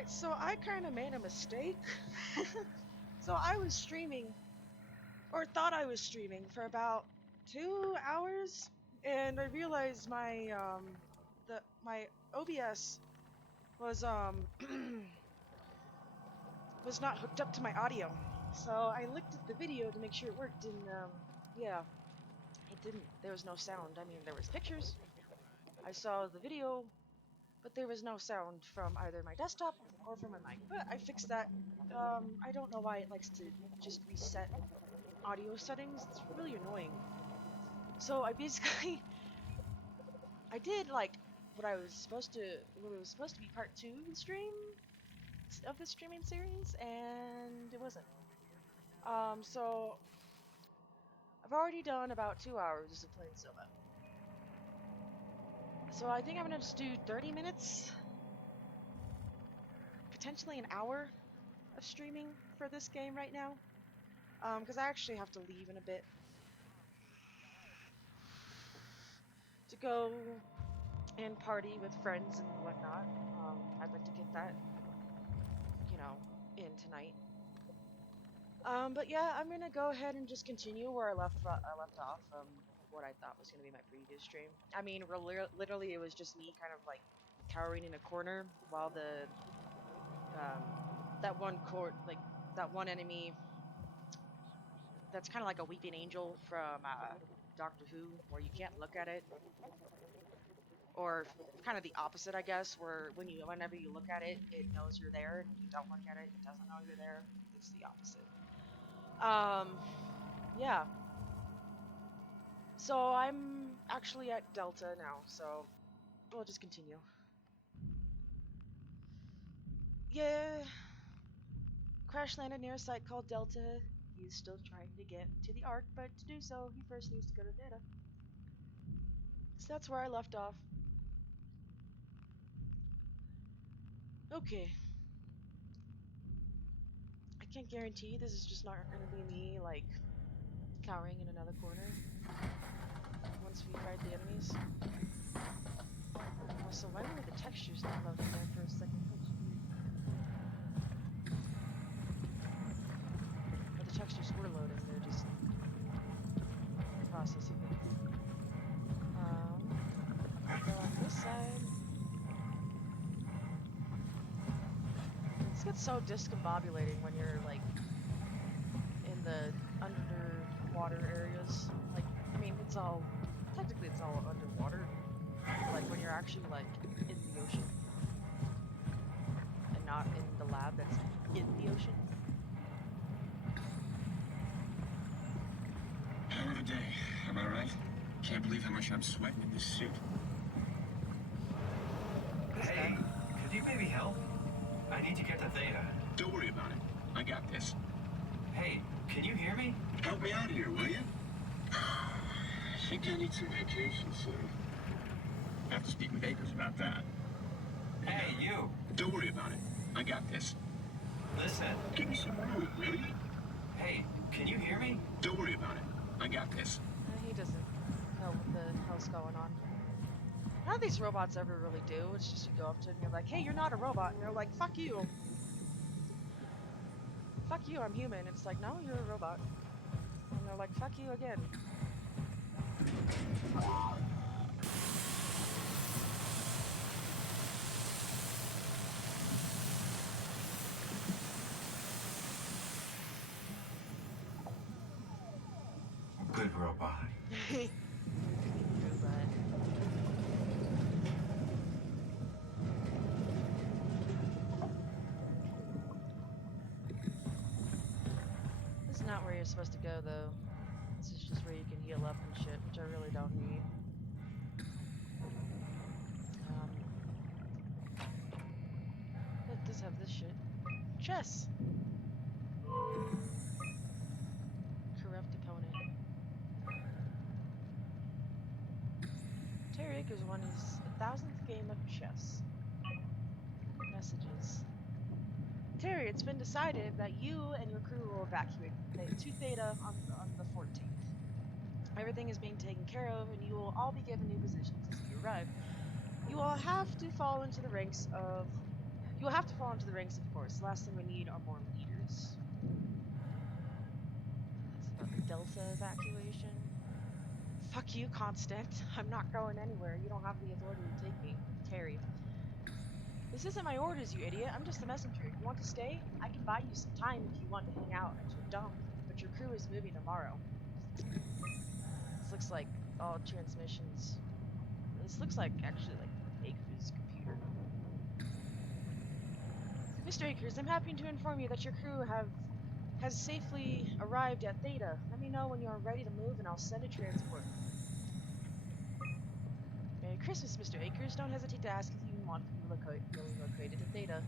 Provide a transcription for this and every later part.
Alright, so I kind of made a mistake. So I was streaming, or thought I was streaming, for about 2 hours, and I realized my OBS was was not hooked up to my audio. So I looked at the video to make sure it worked, and yeah, it didn't. There was no sound. I mean, there was pictures. I saw the video, but there was no sound from either my desktop or from my mic. But I fixed that. I don't know why it likes to just reset audio settings. It's really annoying. So I basically I did like what was supposed to be part 2 of the streaming series, and it wasn't. So I've already done about 2 hours of playing SOMA. So I think I'm gonna just do 30 minutes, potentially an hour of streaming for this game right now. Because I actually have to leave in a bit to go and party with friends and whatnot. I'd like to get that, in tonight. But yeah, I'm gonna go ahead and just continue where I left off from what I thought was gonna be my previous stream. I mean, literally, it was just me kind of like cowering in a corner while that one enemy that's kind of like a weeping angel from Doctor Who, where you can't look at it, or kind of the opposite, I guess, where whenever you look at it, it knows you're there, and when you don't look at it, it doesn't know you're there. It's the opposite. Yeah. So I'm actually at Delta now, so we'll just continue. Yeah. Crash landed near a site called Delta. He's still trying to get to the Ark, but to do so, he first needs to go to data. So that's where I left off. Okay. I can't guarantee this is just not gonna be me, like, cowering in another corner once we fight the enemies. Also, why were the textures not loading there for a second? But the textures were loading, they're just processing it. Go on this side. This gets so discombobulating when you're, like, in the underwater areas. Like, I mean, technically it's all underwater. Like, when you're actually, like, in the ocean. And not in the lab that's in the ocean. Hell of a day, am I right? Can't believe how much I'm sweating in this suit. Hey, could you maybe help? I need to get to Theta. Don't worry about it. I got this. Hey, can you hear me? Help me out here, will you? I think I need some vacation soon. I have to speak with Akers about that. Hey, you! Don't worry about it. I got this. Listen. Give me some room, will you? Hey, can you hear me? Don't worry about it. I got this. He doesn't know what the hell's going on. None of these robots ever really do. It's just you go up to them and you're like, hey, you're not a robot. And they're like, fuck you. Fuck you, I'm human. It's like, no, you're a robot. And they're like, fuck you again. Good robot. This is not where you're supposed to go, though. This is just where you can heal up and shit, which I really don't need. It does have this shit. Chess! Corrupt opponent. Terry Akers won his 1,000th game of chess. Messages. Terry, it's been decided that you and your crew will evacuate to Theta on the 14th. Everything is being taken care of, and you will all be given new positions as you arrive. You will have to fall into the ranks of You will have to fall into the ranks, of course. The last thing we need are more leaders. That's about the Delta evacuation. Fuck you, Constant. I'm not going anywhere. You don't have the authority to take me. Terry. This isn't my orders, you idiot. I'm just the messenger. You want to stay? I can buy you some time if you want to hang out at your dump, but your crew is moving tomorrow. This looks like all transmissions. This looks like actually like Akers' computer. Mr. Akers, I'm happy to inform you that your crew has safely arrived at Theta. Let me know when you are ready to move and I'll send a transport. Merry Christmas, Mr. Akers. Don't hesitate to ask if you want to be relocated to Theta.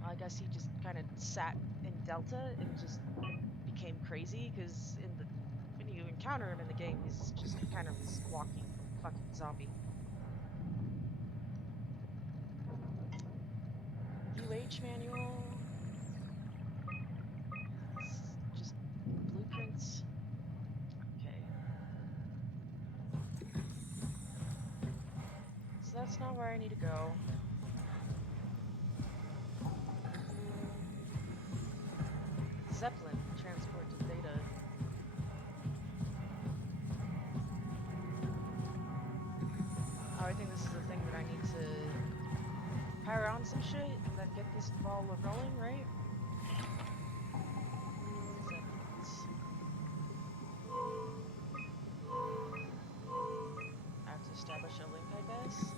Well, I guess he just kind of sat in Delta and just became crazy, because when you encounter him in the game, he's just kind of this walking fucking zombie. UH manual. It's just blueprints. Okay. So that's not where I need to go. Zeppelin transport to Theta. Oh, I think this is the thing that I need to power on some shit and then get this ball rolling, right? Zeppelins. I have to establish a link, I guess.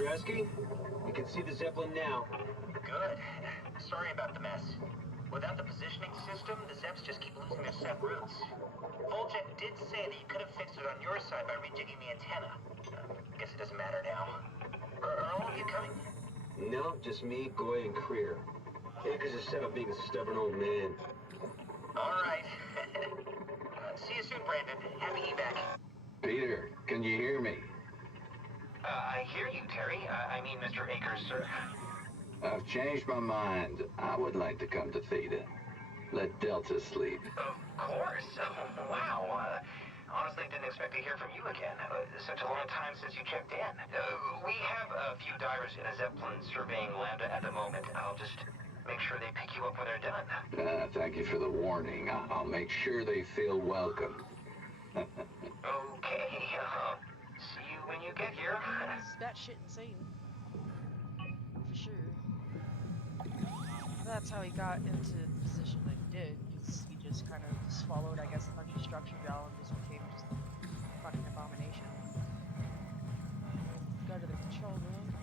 Stresky, you can see the Zeppelin now. Good. Sorry about the mess. Without the positioning system, the Zeps just keep losing their set routes. Voljet did say that you could have fixed it on your side by rejigging the antenna. Guess it doesn't matter now. Are all of you coming? No, just me, Goy, and Creer. Akers is set up being a stubborn old man. All right. See you soon, Brandon. Happy evac. Peter, can you hear me? I hear you, Terry. I mean, Mr. Akers, sir. I've changed my mind. I would like to come to Theta. Let Delta sleep. Of course. Wow. Honestly, didn't expect to hear from you again. Such a long time since you checked in. We have a few divers in a Zeppelin surveying Lambda at the moment. I'll just make sure they pick you up when they're done. Thank you for the warning. I'll make sure they feel welcome. Okay. See you when you get here. He's batshit insane. For sure. That's how he got into the position that he did, because he just kind of just followed, I guess, a bunch of structure gel and just became just a fucking abomination. Go to the control room.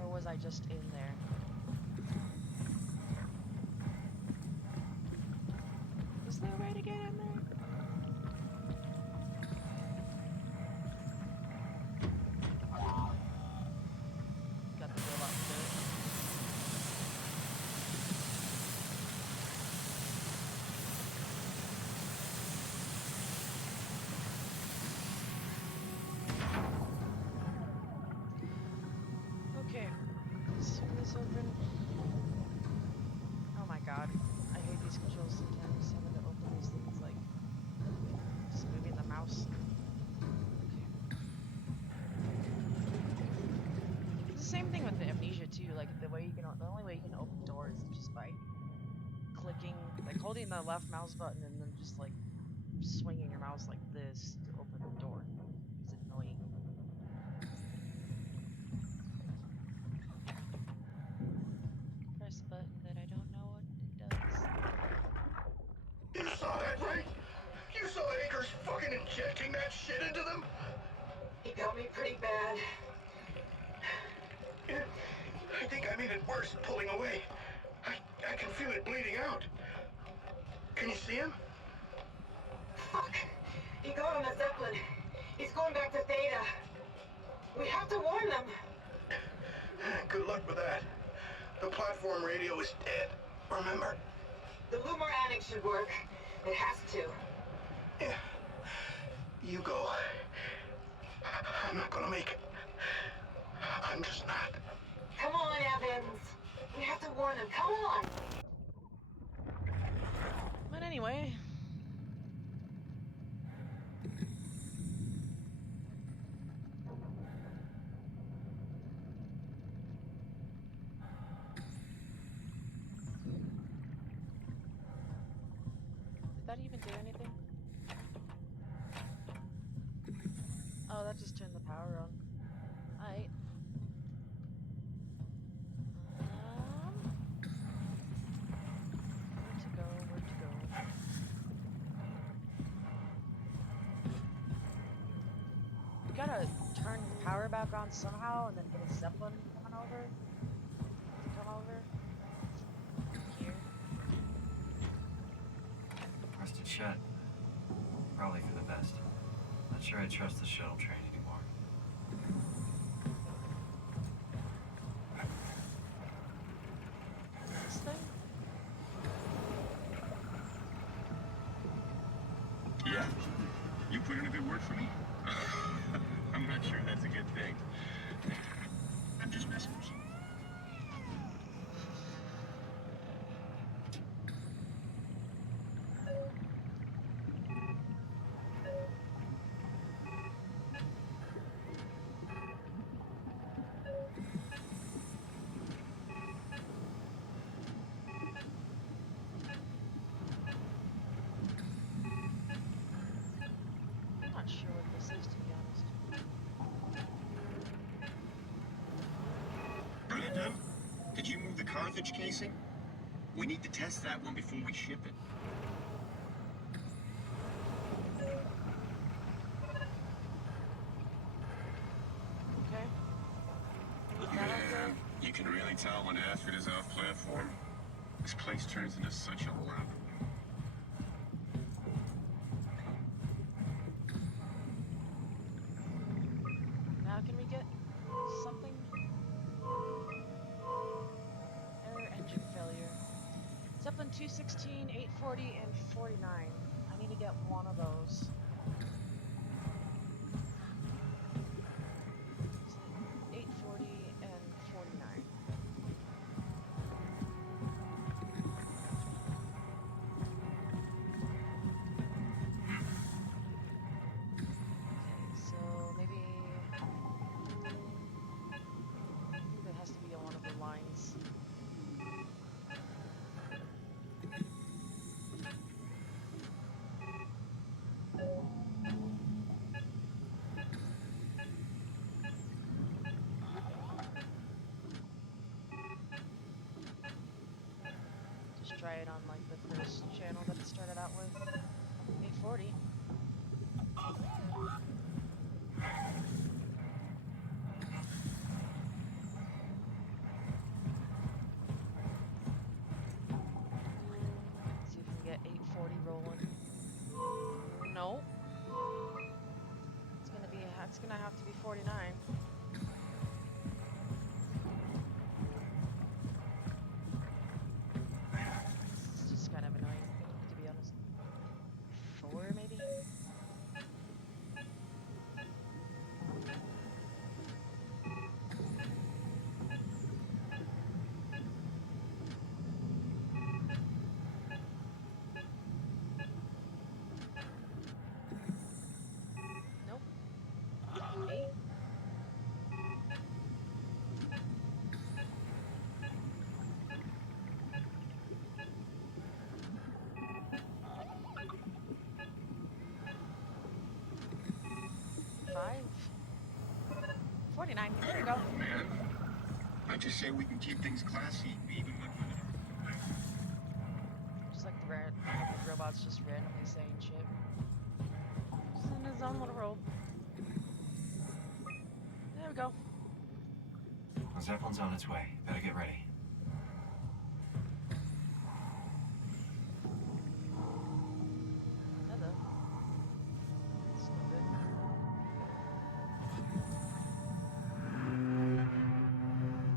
Or was I just in there? Is there a way to get in there? Got the door locked to it. Okay, swing this open. Oh my god, I hate these controls sometimes. Having to open these things, like just moving the mouse. Okay. It's the same thing with the Amnesia too. Like the only way you can open doors is just by clicking, like holding the left mouse button and then just like swinging your mouse like this to open the door. It's annoying. Press a button that I don't know what it does. You saw that, right? You saw Akers fucking injecting that shit into them? He got me pretty bad. I think I made it worse pulling away. I can feel it bleeding out. Can you see him? Fuck. He got on the Zeppelin. He's going back to Theta. We have to warn them. Good luck with that. The platform radio is dead. Remember? The Lumar Annex should work. It has to. Yeah. You go. I'm not gonna make it. I'm just not. Come on, Evans. We have to warn them. Come on. But anyway. Did that even do anything? Oh, that just turned the power on. Alright. Where to go? Where to go? We gotta turn the power back on somehow and then get a Zeppelin coming over. To come over. Here. Rusted shut. Probably for the best. Not sure I trust the shuttle train anymore. This thing? Yeah? You put in a good word for me? I'm not sure that's a good thing. I'm just messing with you. I'm not sure what this is, to be honest. Brandon, did you move the Carthage casing? We need to test that one before we ship it. Okay. Is that Man, okay? you can really tell when Astrid is off platform. This place turns into such a lab. Now can we get something? Error engine failure. Zeppelin 216, 840, and 49. I need to get one of those. 840 and 49. Okay, so maybe I think that has to be on one of the lines. Just try it on like the first channel that it started out with. 840. See if we can get 840 rolling. No. It's gonna have to be 49. It's just kind of annoying, to be honest. 4 maybe? Nope. 8. Five. 49. There we go. Oh, man. I just say we can keep things classy, even when we're not. Just like the robot's just randomly saying shit. Just in his own little world. There we go. The Zeppelin's on its way. Better get ready. Hello. That's no good.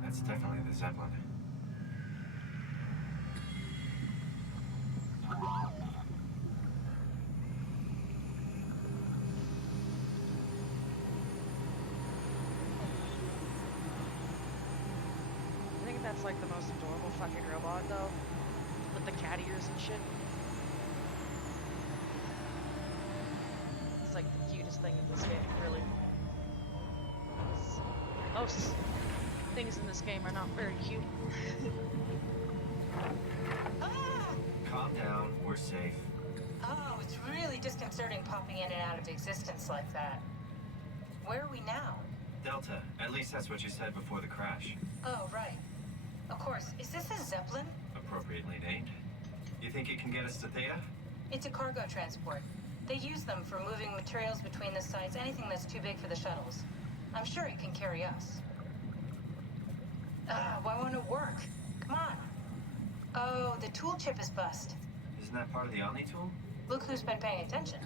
That's definitely the Zeppelin. that's like the most adorable fucking robot though, with the cat ears and shit. It's like the cutest thing in this game, really. Most things in this game are not very cute. Ah! Calm down, we're safe. Oh, it's really disconcerting popping in and out of existence like that. Where are we now? Delta, at least that's what you said before the crash. Oh, right. Of course. Is this a Zeppelin? Appropriately named. You think it can get us to Theta? It's a cargo transport. They use them for moving materials between the sites, anything that's too big for the shuttles. I'm sure it can carry us. Why won't it work? Come on. Oh, the tool chip is bust. Isn't that part of the Omni tool? Look who's been paying attention.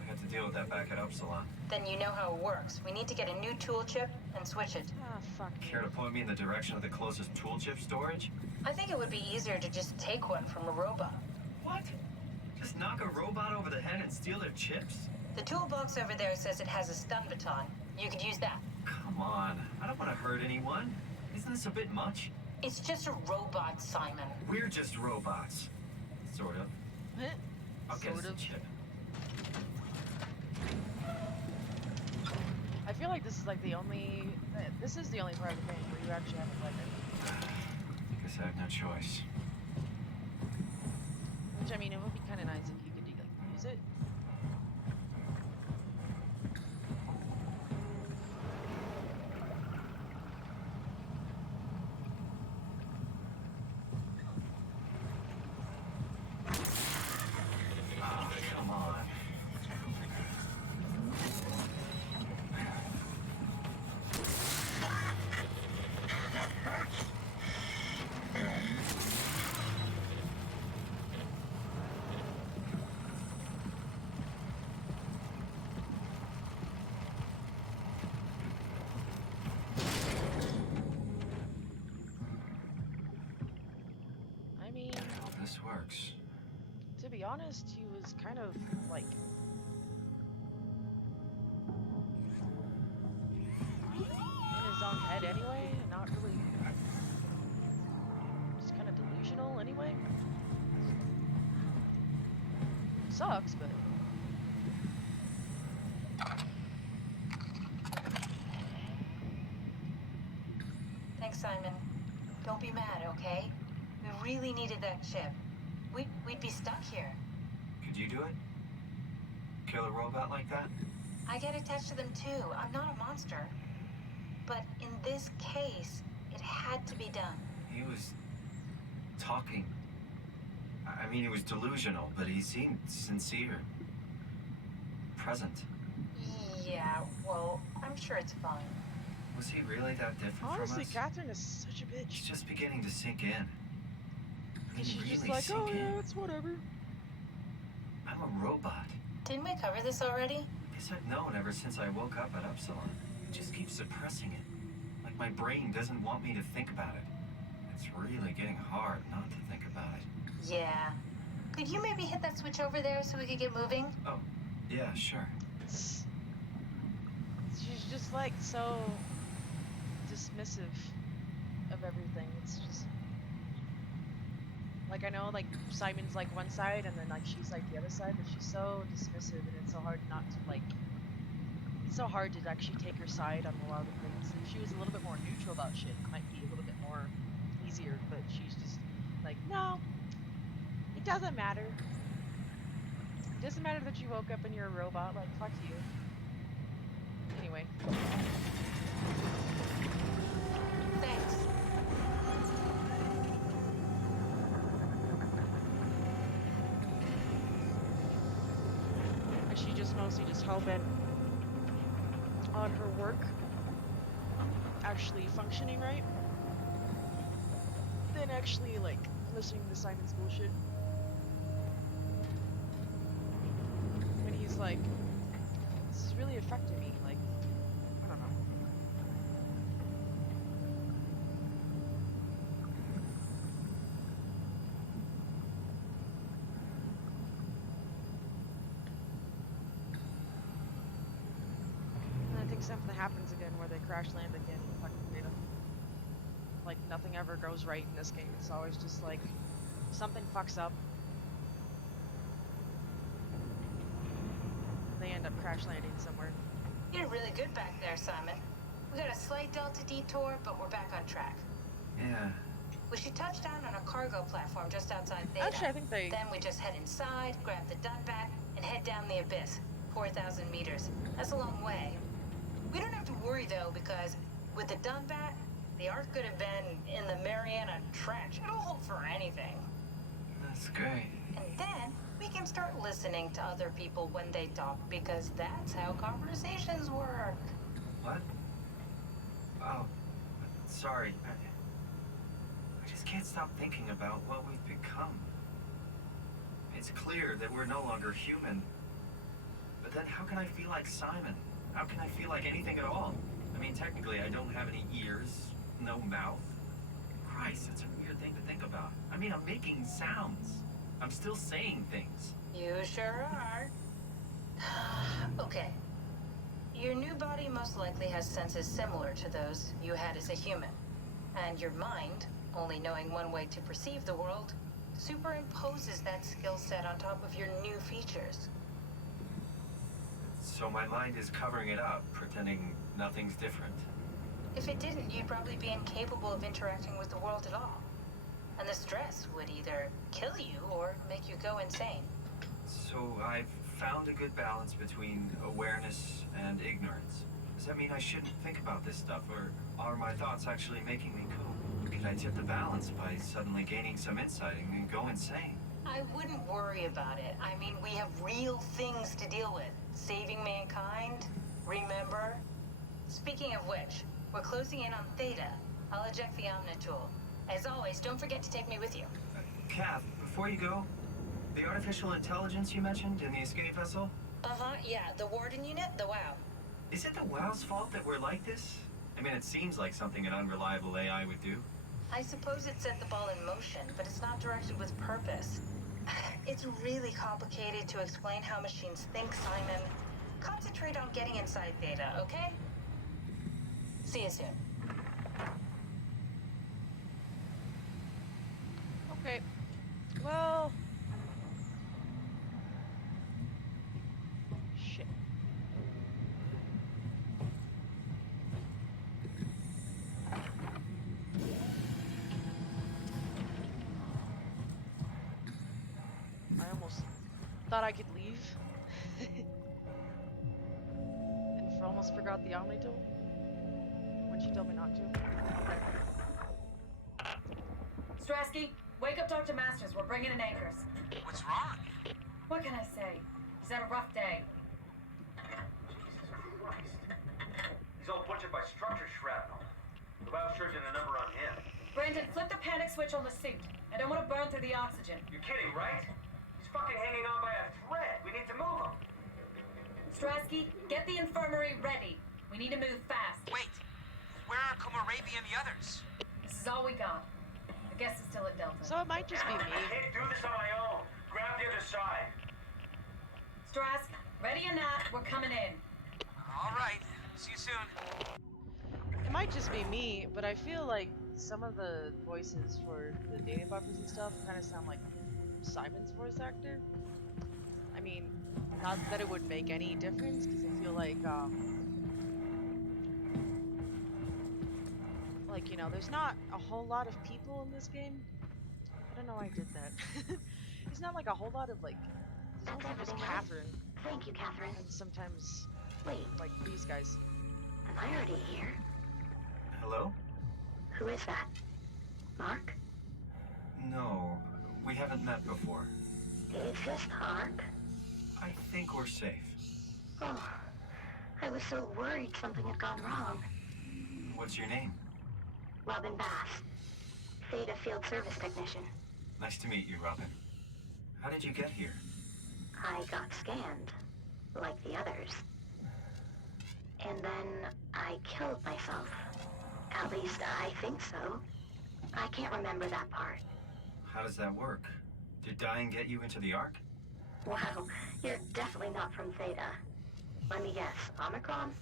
I had to deal with that back at Upsilon. Then you know how it works. We need to get a new tool chip and switch it. Ah, fuck. Care to point me in the direction of the closest tool chip storage? I think it would be easier to just take one from a robot. What? Just knock a robot over the head and steal their chips? The toolbox over there says it has a stun baton. You could use that. Come on, I don't want to hurt anyone. Isn't this a bit much? It's just a robot, Simon. We're just robots. Sort of. I'll get us a chip. I feel like this is like the only. This is the only part of the game where you actually have to play it. Guess I have no choice. Which I mean, it would be kind of nice if you could like use it. Oh, come on. I mean, This works. to be honest, he was kind of like in his own head anyway, and not really. Just kind of delusional anyway. Sucks, but. Thanks, Simon. Don't be mad, okay? We really needed that chip. We'd be stuck here. Could you do it? Kill a robot like that? I get attached to them too. I'm not a monster. But in this case, it had to be done. He was talking. I mean, he was delusional, but he seemed sincere. Present. Yeah, well, I'm sure it's fine. Was he really that different Honestly, from us? Catherine is such a bitch. It's just beginning to sink in. And she's just really like, sink oh in. yeah, it's whatever. I'm a robot. Didn't we cover this already? Guess I've known ever since I woke up at Upsilon. I just keep suppressing it. Like my brain doesn't want me to think about it. It's really getting hard not to think about it. Yeah. Could you maybe hit that switch over there so we could get moving? Oh, yeah, sure. She's just like so dismissive of everything. It's just like, I know like Simon's like one side and then like she's like the other side, but she's so dismissive and it's so hard not to like, it's so hard to actually take her side on a lot of things. If she was a little bit more neutral about shit, it might be a little bit more easier, but she's just like, no, it doesn't matter. It doesn't matter that you woke up and you're a robot, like fuck you. Anyway. Thanks. Is she just mostly just hell-bent on her work actually functioning right? Then actually like listening to Simon's bullshit. When he's like, this is really affecting me, like, I don't know. And I think something happens again where they crash land again in fucking Theta. like nothing ever goes right in this game. It's always just like something fucks up and they end up crash landing somewhere. You did really good back there, Simon. We got a slight Delta detour, but we're back on track. Yeah. We should touch down on a cargo platform just outside Theta. Actually, I think they... Then we just head inside, grab the Dunbat, and head down the abyss. 4,000 meters. That's a long way. We don't have to worry, though, because with the Dunbat, the Ark could have been in the Mariana Trench. It'll hold for anything. That's great. And then we can start listening to other people when they talk, because that's how conversations work. What? Oh, sorry. I just can't stop thinking about what we've become. It's clear that we're no longer human. But then how can I feel like Simon? How can I feel like anything at all? I mean, technically, I don't have any ears, no mouth. Christ, that's a weird thing to think about. I mean, I'm making sounds. I'm still saying things. You sure are. Okay. Your new body most likely has senses similar to those you had as a human. And your mind, only knowing one way to perceive the world, superimposes that skill set on top of your new features. So my mind is covering it up, pretending nothing's different. If it didn't, you'd probably be incapable of interacting with the world at all. And the stress would either kill you or make you go insane. So I've found a good balance between awareness and ignorance. Does that mean I shouldn't think about this stuff, or are my thoughts actually making me cope? Could I tip the balance by suddenly gaining some insight and go insane? I wouldn't worry about it. I mean, we have real things to deal with. Saving mankind, remember? Speaking of which, we're closing in on Theta. I'll eject the Omnitool. As always, don't forget to take me with you. Kath, before you go, the artificial intelligence you mentioned in the escape vessel? Uh-huh, yeah, the Warden unit, the WOW. Is it the WOW's fault that we're like this? I mean, it seems like something an unreliable AI would do. I suppose it set the ball in motion, but it's not directed with purpose. It's really complicated to explain how machines think, Simon. Concentrate on getting inside Theta, okay? See you soon. Okay. Well... Shit. I almost thought I could leave. And almost forgot the Omnitool when she told me not to. Okay. Strasky, wake up Dr. Masters. We're bringing in anchors. What's wrong? What can I say? He's had a rough day. Jesus Christ. He's all butchered by structure shrapnel. The WOW sure did a number on him. Brandon, flip the panic switch on the suit. I don't want to burn through the oxygen. You're kidding, right? He's fucking hanging on by a thread. We need to move him. Strasky, get the infirmary ready. We need to move fast. Wait, where are Komorabi and the others? This is all we got. I guess it's still at Delta. So it might just be I me. can't do this on my own. Grab the other side. Strask, ready or not, we're coming in. All right, see you soon. It might just be me, but I feel like some of the voices for the data buffers and stuff kind of sound like Simon's voice actor. I mean, not that it would make any difference, because I feel like, you know, there's not a whole lot of people in this game. I don't know why I did that. There's not like a whole lot of, like, there's mostly just Catherine. Thank you, Catherine. And sometimes, Wait, like, these guys. am I already here? Hello? Who is that? Mark? No, we haven't met before. Is this Mark? I think we're safe. Oh, I was so worried something had gone wrong. What's your name? Robin Bass, Theta Field Service Technician. Nice to meet you, Robin. How did you get here? I got scanned, like the others. And then I killed myself. At least I think so. I can't remember that part. How does that work? Did dying get you into the Ark? Wow, you're definitely not from Theta. Let me guess, Omicron?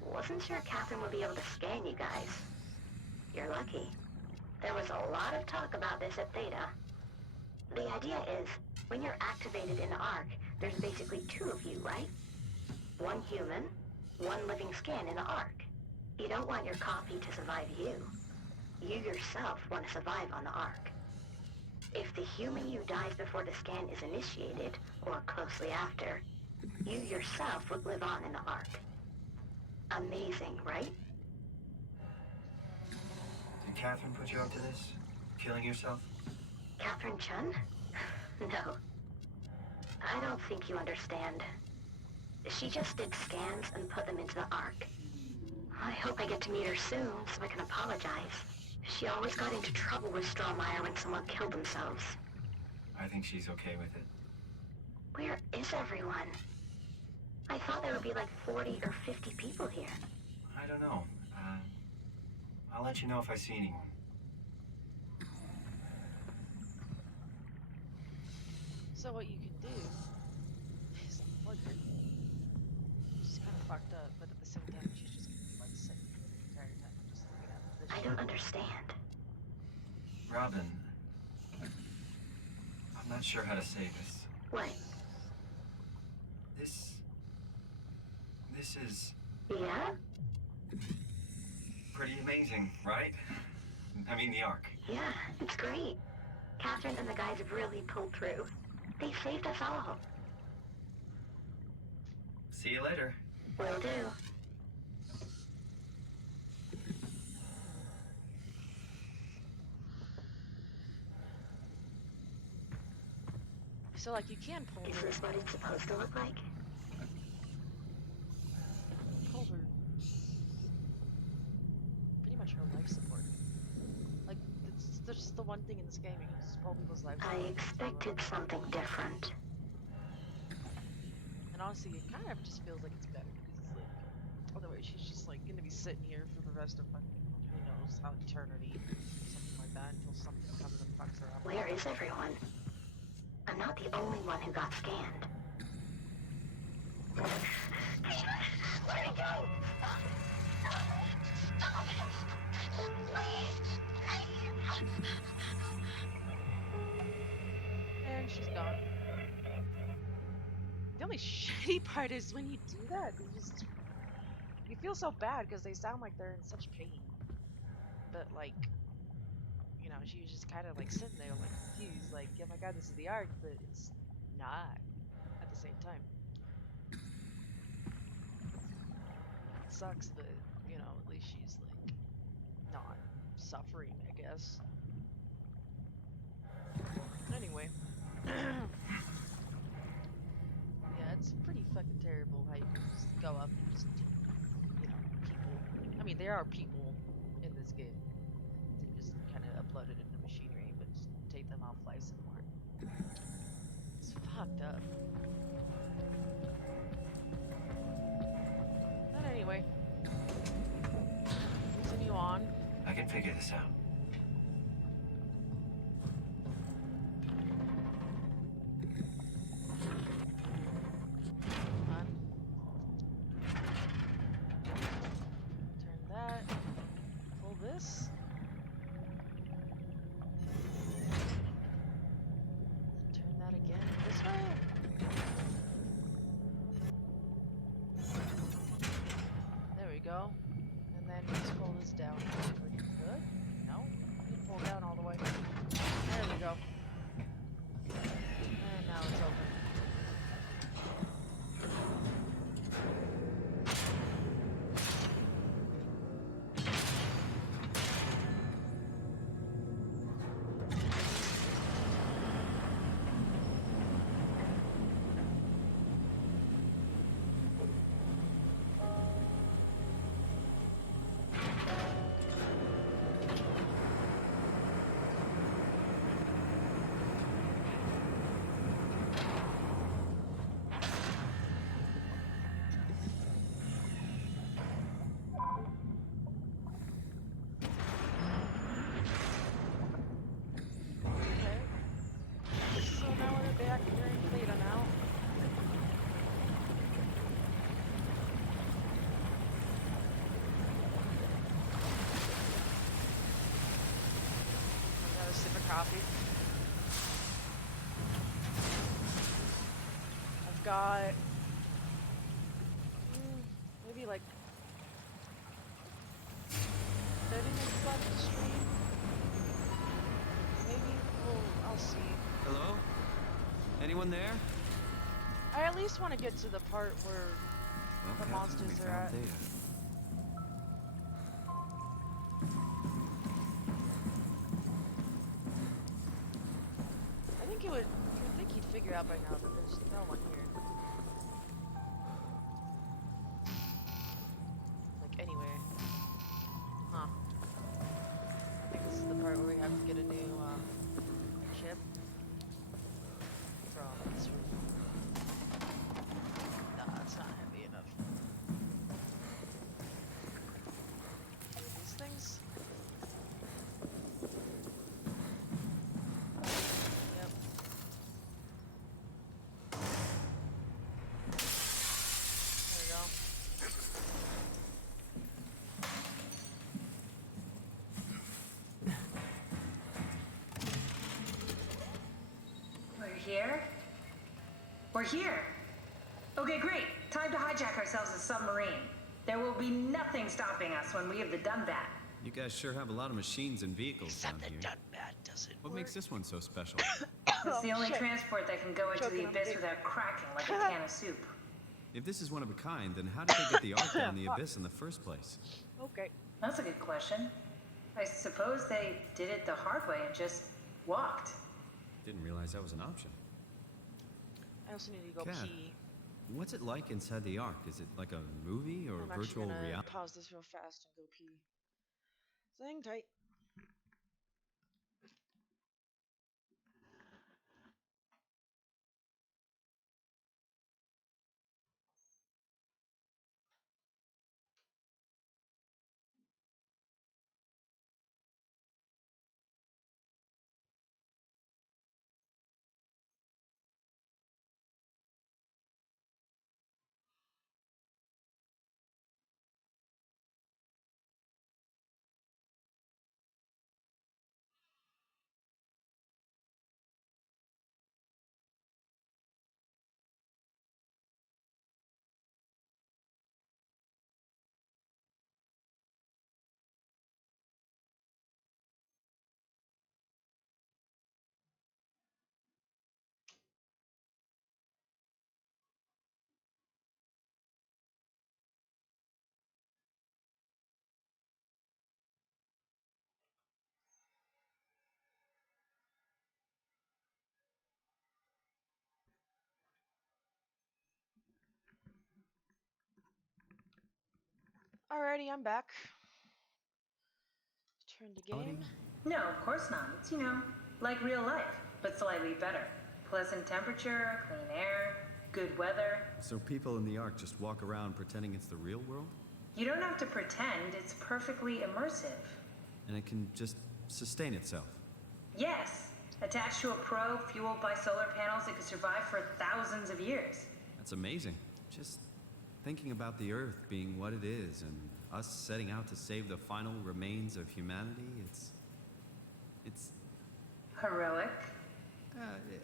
Wasn't sure Catherine would be able to scan you guys. You're lucky. There was a lot of talk about this at Theta. The idea is, when you're activated in the Ark, there's basically two of you, right? One human, one living scan in the Ark. You don't want your copy to survive you. You yourself want to survive on the Ark. If the human you dies before the scan is initiated, or closely after, you yourself would live on in the Ark. Amazing, right? Did Catherine put you up to this? Killing yourself? Catherine Chun? No. I don't think you understand. She just did scans and put them into the Ark. I hope I get to meet her soon so I can apologize. She always got into trouble with Strohmeyer when someone killed themselves. I think she's okay with it. Where is everyone? I thought there would be like 40 or 50 people here. I don't know. I'll let you know if I see anyone. So what you can do is unplug her. She's kind of fucked up, but at the same time, she's just gonna be like sitting here the entire time, just looking at the I don't understand. Robin, I'm not sure how to say this. What? This is Yeah? pretty amazing, right? I mean, the Ark. Yeah, it's great. Catherine and the guys have really pulled through. They saved us all. See you later. Will do. So like you can pull Is her, this what it's supposed to look like? pull her, pretty much her life support. Like it's just the one thing in this game you can just pull people's life support. I expected something different. And honestly, it kind of just feels like it's better because it's like, otherwise she's just like gonna be sitting here for the rest of fucking who knows how eternity, something like that, until something comes and fucks her up. Where is everyone? I'm not the only one who got scanned. Where'd it go? And she's gone. The only shitty part is when you do that, you feel so bad because they sound like they're in such pain. But like, you know, she was just kind of like sitting there like confused, like, oh my god, this is the Ark, but it's not at the same time. It sucks, but you know, at least she's like not suffering, I guess. Anyway. Yeah, it's pretty fucking terrible how you can just go up and just, you know, people. I mean, there are people in this game. They just kind of upload it into machinery, but just take them off life support. It's fucked up. But anyway, continue on. I can figure this out. Turn that. Pull this. Turn that again this way. There we go. And then just pull this down. Pretty good. No, you pull down all the way. There we go. And now it's open. Copy. I've got maybe like 30 minutes left to stream. Maybe. I'll see. Hello? Anyone there? I at least want to get to the part where Well, the Captain, monsters we are found at. Theta. You would think he'd figure out by now that there's no one here. Like anywhere. Huh. I think this is the part where we have to get a new chip from this room. Nah, it's not heavy enough. These things? Yep. There we go. We're here? We're here! Okay, great. Time to hijack ourselves a submarine. There will be nothing stopping us when we have the done that. You guys sure have a lot of machines and vehicles down here. What makes this one so special? It's the only shit. transport that can go into Choking the on abyss big- without cracking like a can of soup. If this is one of a kind, then how did they get the Ark down the abyss in the first place? Okay. That's a good question. I suppose they did it the hard way and just walked. Didn't realize that was an option. I also need to go Cat, pee. what's it like inside the Ark? Is it like a movie or I'm actually virtual gonna reality? pause this real fast and go pee. So hang tight. Alrighty, I'm back. Turn to game. No, of course not. It's, like real life, but slightly better. Pleasant temperature, clean air, good weather. So people in the Ark just walk around pretending it's the real world? You don't have to pretend, it's perfectly immersive. And it can just sustain itself? Yes. Attached to a probe fueled by solar panels, it could survive for thousands of years. That's amazing. Just thinking about the Earth being what it is and us setting out to save the final remains of humanity, it's Heroic.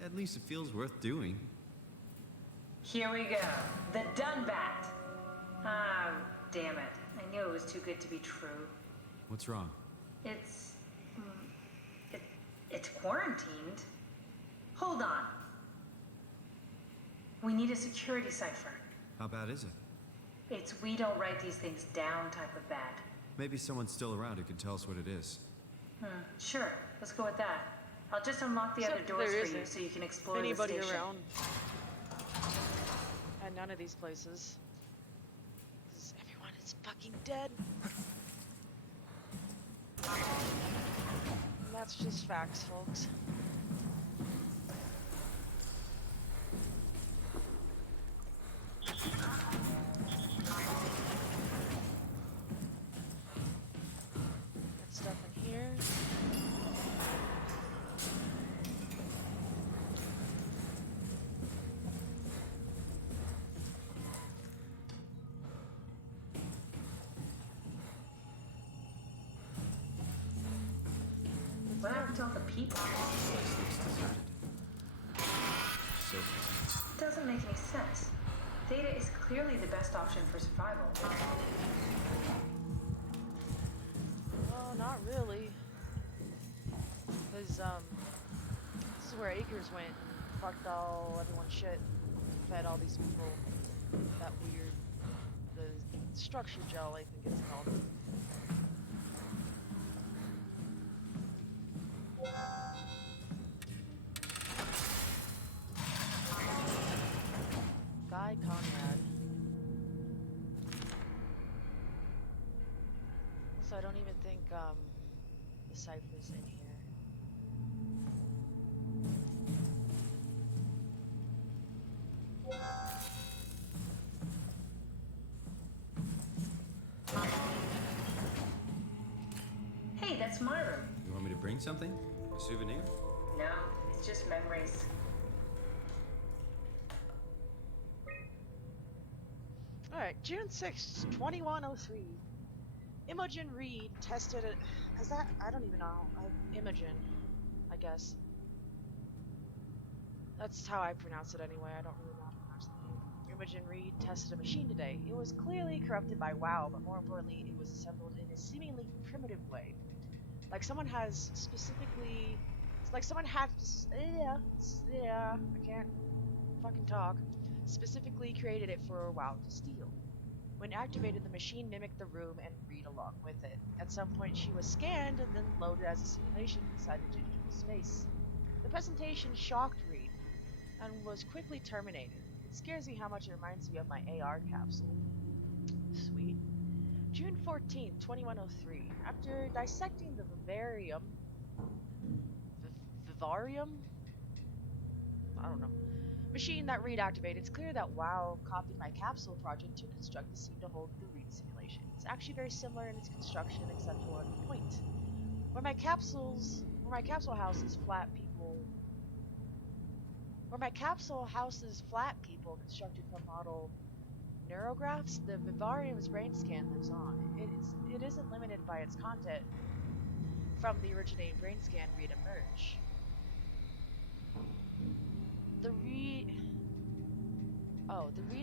at least it feels worth doing. Here we go. The Dunbat. Ah, damn it. I knew it was too good to be true. What's wrong? It's... It's quarantined. Hold on. We need a security cipher. How bad is it? It's we don't write these things down type of bad. Maybe someone's still around who can tell us what it is. Sure. Let's go with that. I'll just unlock the other Except doors there for you isn't so you can explore the anybody station. around at none of these places. 'Cause everyone is fucking dead. And that's just facts, folks. Got stuff in here. What happened? happened to all the people? This place looks deserted. So It doesn't make any sense. Theta is clearly the best option for survival. Well, not really. Because, this is where Acres went and fucked everyone's shit. Fed all these people that weird, the structure gel, I think it's called. Guy Conrad. Also, I don't even think, the cipher's in here. Hey, that's my room. You want me to bring something? A souvenir? No, it's just memories. Alright, June 6th, 2103. Imogen Reed tested it. Is that? I don't even know. Imogen, I guess. That's how I pronounce it anyway. I don't really know how to pronounce the name. Imogen Reed tested a machine today. It was clearly corrupted by WoW, but more importantly, it was assembled in a seemingly primitive way. Like someone has specifically. It's like someone hacked. I can't fucking talk. Specifically created it for WoW to steal. When activated, the machine mimicked the room and Reed along with it. At some point, she was scanned and then loaded as a simulation inside the digital space. The presentation shocked Reed and was quickly terminated. It scares me how much it reminds me of my AR capsule. Sweet. June 14th, 2103. After dissecting the vivarium... Vivarium? I don't know. Machine that Reed activated, it's clear that WoW copied my capsule project to construct the scene to hold the Reed simulation. It's actually very similar in its construction, except for one point. Where my capsule houses flat people constructed from model neurographs, the vivarium's brain scan lives on. It isn't limited by its content from the originating brain scan Reed emerge. The Reed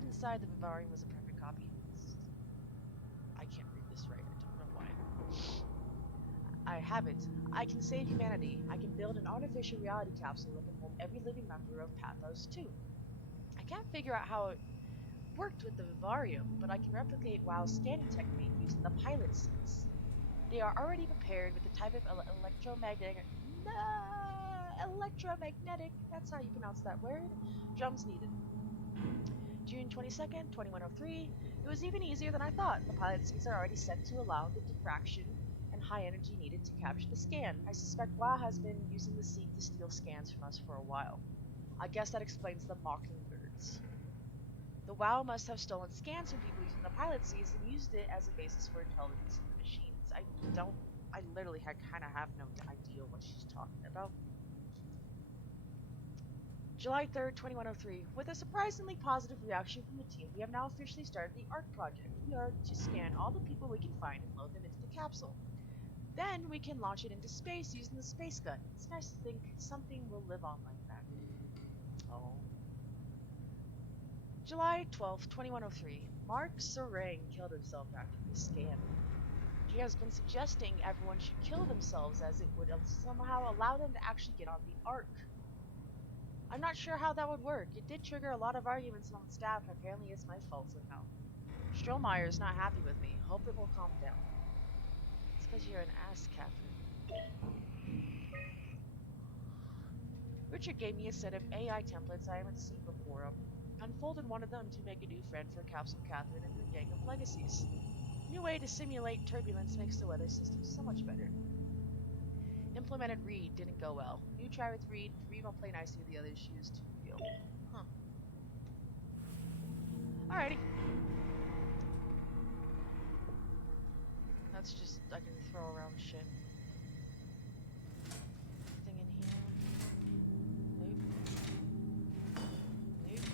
inside the vivarium was a perfect copy. I can't read this right. I don't know why. I have it. I can save humanity. I can build an artificial reality capsule that can hold every living member of Pathos 2. I can't figure out how it worked with the vivarium, but I can replicate WoW's scanning technique using the pilot seats. They are already prepared with the type of electromagnetic, that's how you pronounce that word, drums needed. June 22nd, 2103. It was even easier than I thought. The pilot seats are already set to allow the diffraction and high energy needed to capture the scan. I suspect WoW has been using the seat to steal scans from us for a while. I guess that explains the mockingbirds. The WoW must have stolen scans from people using the pilot seats and used it as a basis for intelligence in the machines. I literally kind of have no idea what she's talking about. July 3rd, 2103. With a surprisingly positive reaction from the team, we have now officially started the ARC project. We are to scan all the people we can find and load them into the capsule. Then we can launch it into space using the space gun. It's nice to think something will live on like that. Oh. July 12th, 2103. Mark Serang killed himself after the scan. He has been suggesting everyone should kill themselves as it would somehow allow them to actually get on the ARC. I'm not sure how that would work. It did trigger a lot of arguments among staff, and apparently it's my fault somehow. Strohmeyer's not happy with me. Hope it will calm down. It's because you're an ass, Catherine. Richard gave me a set of AI templates I haven't seen before. Unfolded one of them to make a new friend for Capsule Catherine and her gang of legacies. New way to simulate turbulence makes the weather system so much better. Implemented Reed didn't go well. New try with Reed. Reed won't play nicely with the others. She was too real. Huh. Alrighty. That's just, I can throw around shit. Anything in here? Nope. Nope.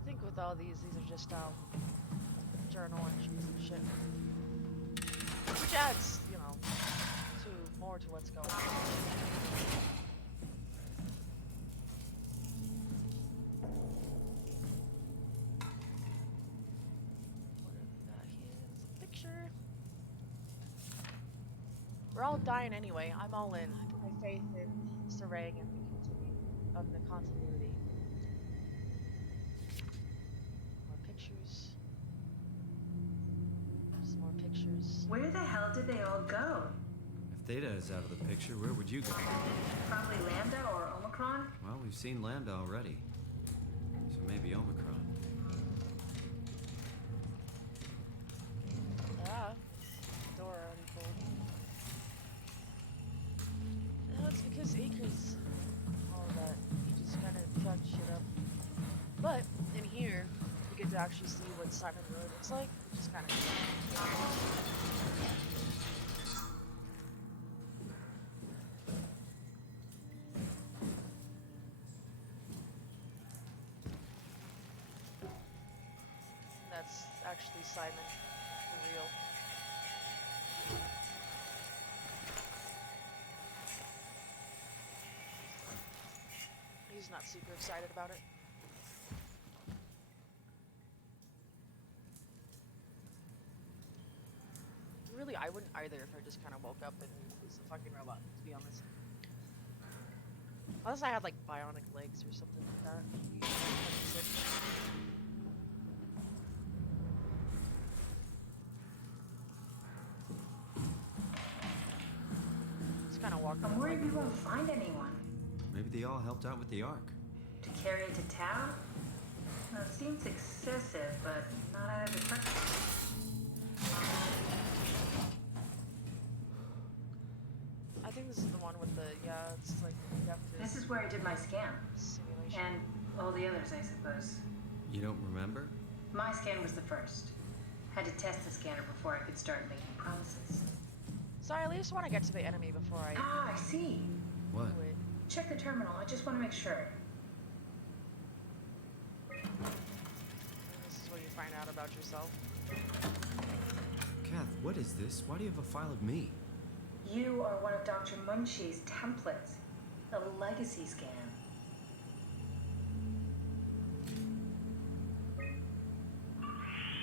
I think with all these are just, journal entries and shit. Which adds, you know, more to what's going on. What have we got here? There's a picture. We're all dying anyway. I'm all in. I put my faith in Sarang and the continuity. More pictures. Some more pictures. Where the hell did they all go? If Theta is out of the picture, where would you go? Probably Lambda or Omicron? Well, we've seen Lambda already. So maybe Omicron. Ah. Door already pulled. No, it's because Acres, all of that, he just kind of fucked shit up. But in here, we get to actually see what Simon Road looks like, which is kind of cool. That's actually Simon, for real. He's not super excited about it. Really, I wouldn't either if I just kind of woke up and was a fucking robot, to be honest. Unless I had like bionic legs or something like that. That'd be sick. Just kind of walk. I'm worried we won't find anyone. Maybe they all helped out with the Ark. To carry it to town? Well, it seems excessive, but not out of the question. I think this is the one with the, yeah, it's like, you have to... This is where I did my scan. Simulation. And all the others, I suppose. You don't remember? My scan was the first. Had to test the scanner before I could start making promises. Sorry, I at least want to get to the enemy before I... Ah, I see. What? do it. Check the terminal. I just want to make sure. This is where you find out about yourself. Kath, what is this? Why do you have a file of me? You are one of Dr. Munchie's templates. A legacy scan.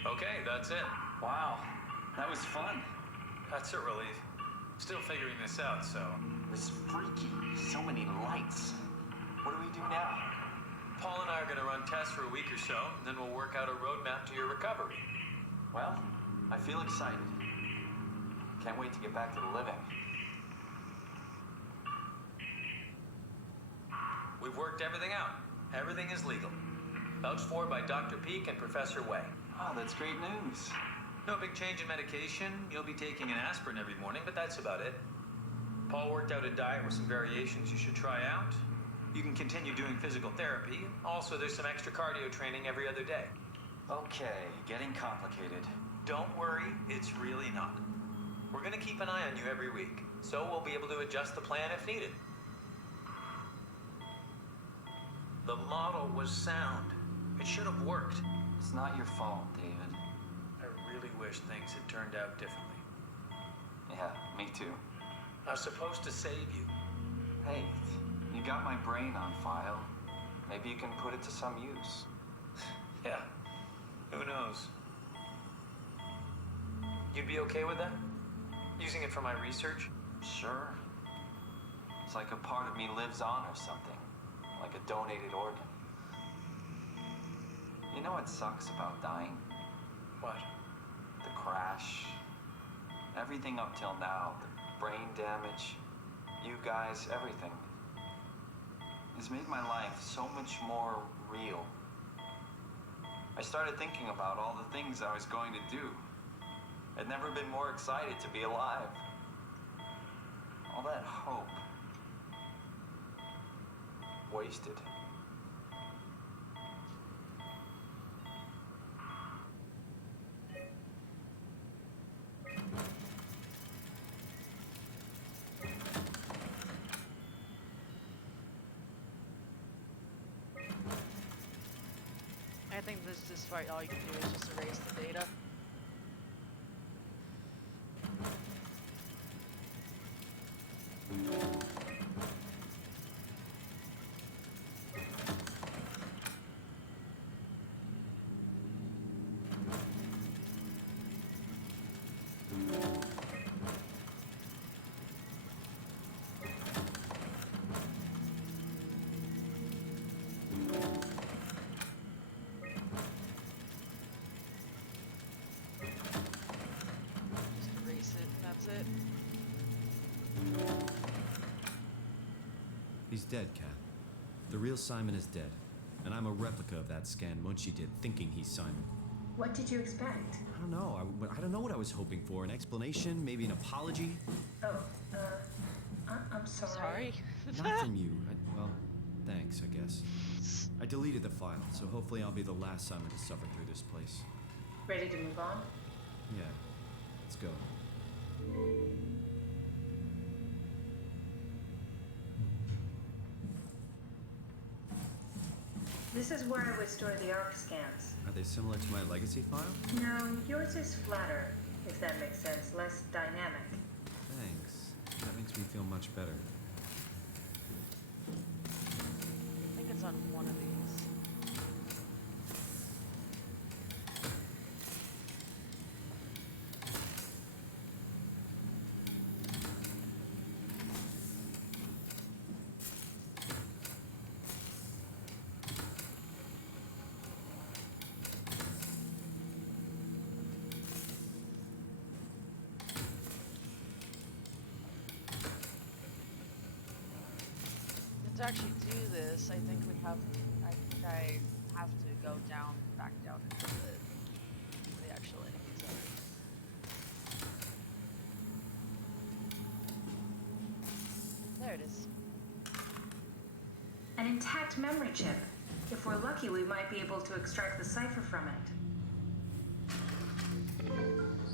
Okay, that's it. Wow, that was fun. That's a relief. Still figuring this out, so... It was freaky. So many lights. What do we do now? Paul and I are going to run tests for a week or so, and then we'll work out a roadmap to your recovery. Well, I feel excited. Can't wait to get back to the living. We've worked everything out. Everything is legal. Vouched for by Dr. Peak and Professor Way. Oh, that's great news. No big change in medication. You'll be taking an aspirin every morning, but that's about it. Paul worked out a diet with some variations you should try out. You can continue doing physical therapy. Also, there's some extra cardio training every other day. Okay, getting complicated. Don't worry, it's really not. We're going to keep an eye on you every week, so we'll be able to adjust the plan if needed. The model was sound. It should have worked. It's not your fault, David. I really wish things had turned out differently. Yeah, me too. I was supposed to save you. Hey, you got my brain on file. Maybe you can put it to some use. Yeah, who knows? You'd be okay with that? Using it for my research? Sure. It's like a part of me lives on or something. Like a donated organ. You know what sucks about dying? What? The crash. Everything up till now. The brain damage. You guys, everything. Has made my life so much more real. I started thinking about all the things I was going to do. I'd never been more excited to be alive. All that hope. Wasted. I think this fight, all you can do is just erase the data. it. He's dead, Kat. The real Simon is dead. And I'm a replica of that scan Munchie did, thinking he's Simon. What did you expect? I don't know. I don't know what I was hoping for. An explanation? Maybe an apology? Oh, I'm sorry. Sorry. Not from you. Well, thanks, I guess. I deleted the file, so hopefully I'll be the last Simon to suffer through this place. Ready to move on? Yeah. Let's go. This is where I would store the ARC scans. Are they similar to my legacy file? No, yours is flatter, if that makes sense, less dynamic. Thanks. That makes me feel much better. I think it's on one of these. To actually do this, I think I have to go back down into where the actual enemies are. There it is. An intact memory chip. If we're lucky, we might be able to extract the cipher from it.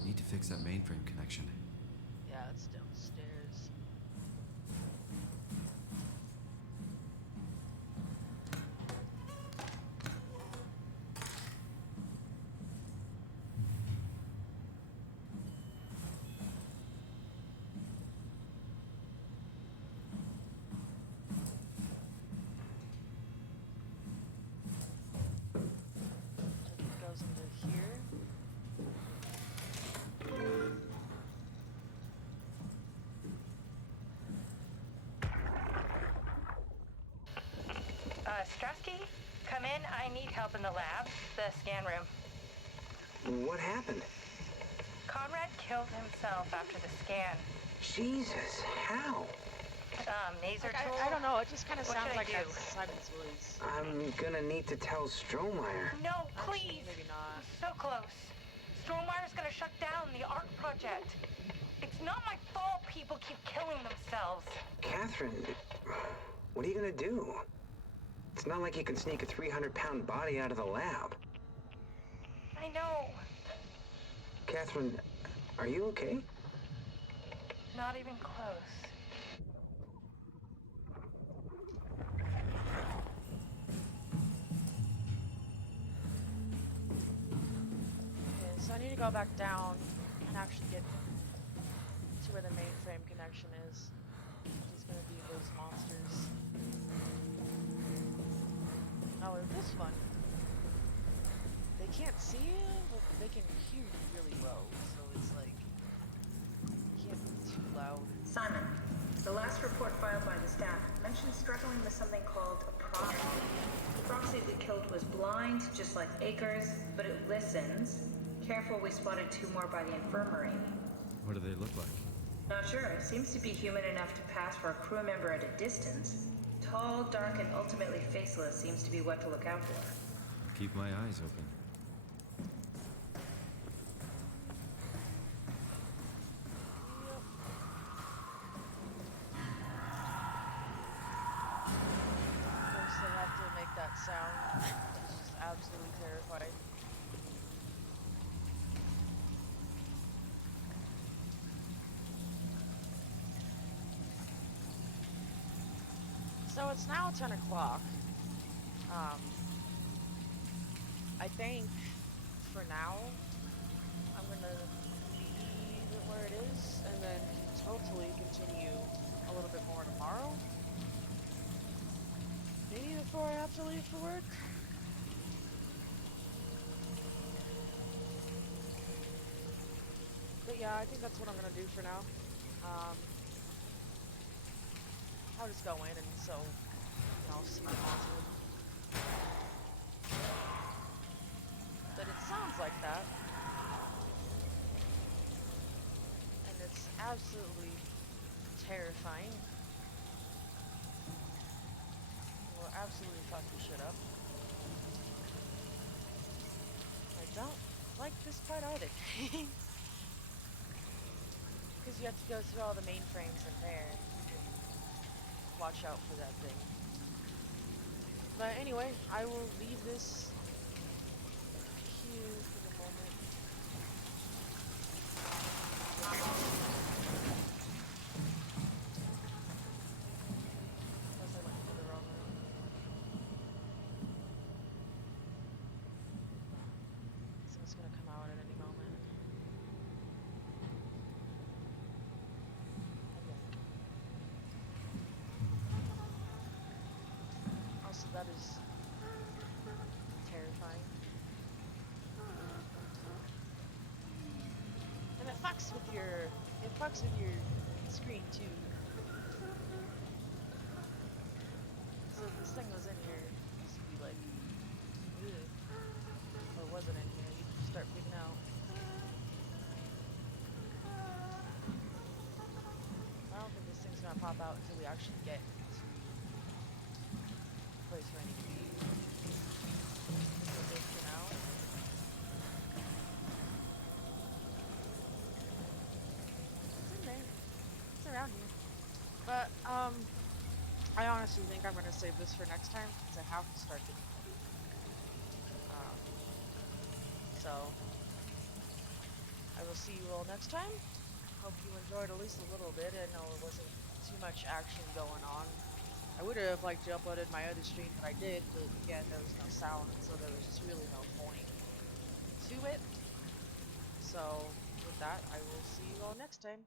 Need to fix that mainframe connection. Yeah, it's downstairs. Strasky, come in. I need help in the lab, the scan room. What happened? Conrad killed himself after the scan. Jesus, how? Maser Like, tool? I don't know, it just kind of What sounds should I like do? that's Simon's voice. I'm gonna need to tell Strohmeyer. No, please. Maybe not. So close. Strohmeyer's gonna shut down the art project. It's not my fault people keep killing themselves. Catherine, what are you gonna do? It's not like you can sneak a 300-pound body out of the lab. I know. Catherine, are you okay? Not even close. Okay, so I need to go back down and actually get to where the mainframe connection is. Which is going to be those monsters. Oh, and this one, they can't see you, but they can hear you really well. So it's like, you can't be too loud. Simon, the last report filed by the staff mentioned struggling with something called a proxy. The proxy they killed was blind, just like Akers, but it listens. Careful, we spotted 2 more by the infirmary. What do they look like? Not sure. Seems to be human enough to pass for a crew member at a distance. Tall, dark, and ultimately faceless seems to be what to look out for. Keep my eyes open. First, they have to make that sound, which is just absolutely terrifying. So it's now 10 o'clock. I think for now, I'm gonna leave it where it is and then hopefully continue a little bit more tomorrow. Maybe before I have to leave for work. But yeah, I think that's what I'm gonna do for now. I'll just go in and so, you know, see what possible. But it sounds like that. And it's as absolutely terrifying. It will absolutely fuck your shit up. I don't like this part either. Because you have to go through all the mainframes in there and watch out for that thing. But anyway, I will leave this here for the moment. Unless I went into the wrong room. So it's gonna come out at any moment. Also, that is terrifying. And it fucks with your screen too. So this thing was in here, it used to be like, ugh. Or wasn't in here, you start freaking out. I don't think this thing's gonna pop out until we actually get to the place where I need to be. So good for now. It's in there. It's around here. But, I honestly think I'm gonna save this for next time, because I have to start the new one. So, I will see you all next time. Hope you enjoyed at least a little bit. I know it wasn't too much action going on. I would have liked to uploaded my other stream, but I did, but again, there was no sound, so there was just really no point to it. So, with that, I will see you all next time.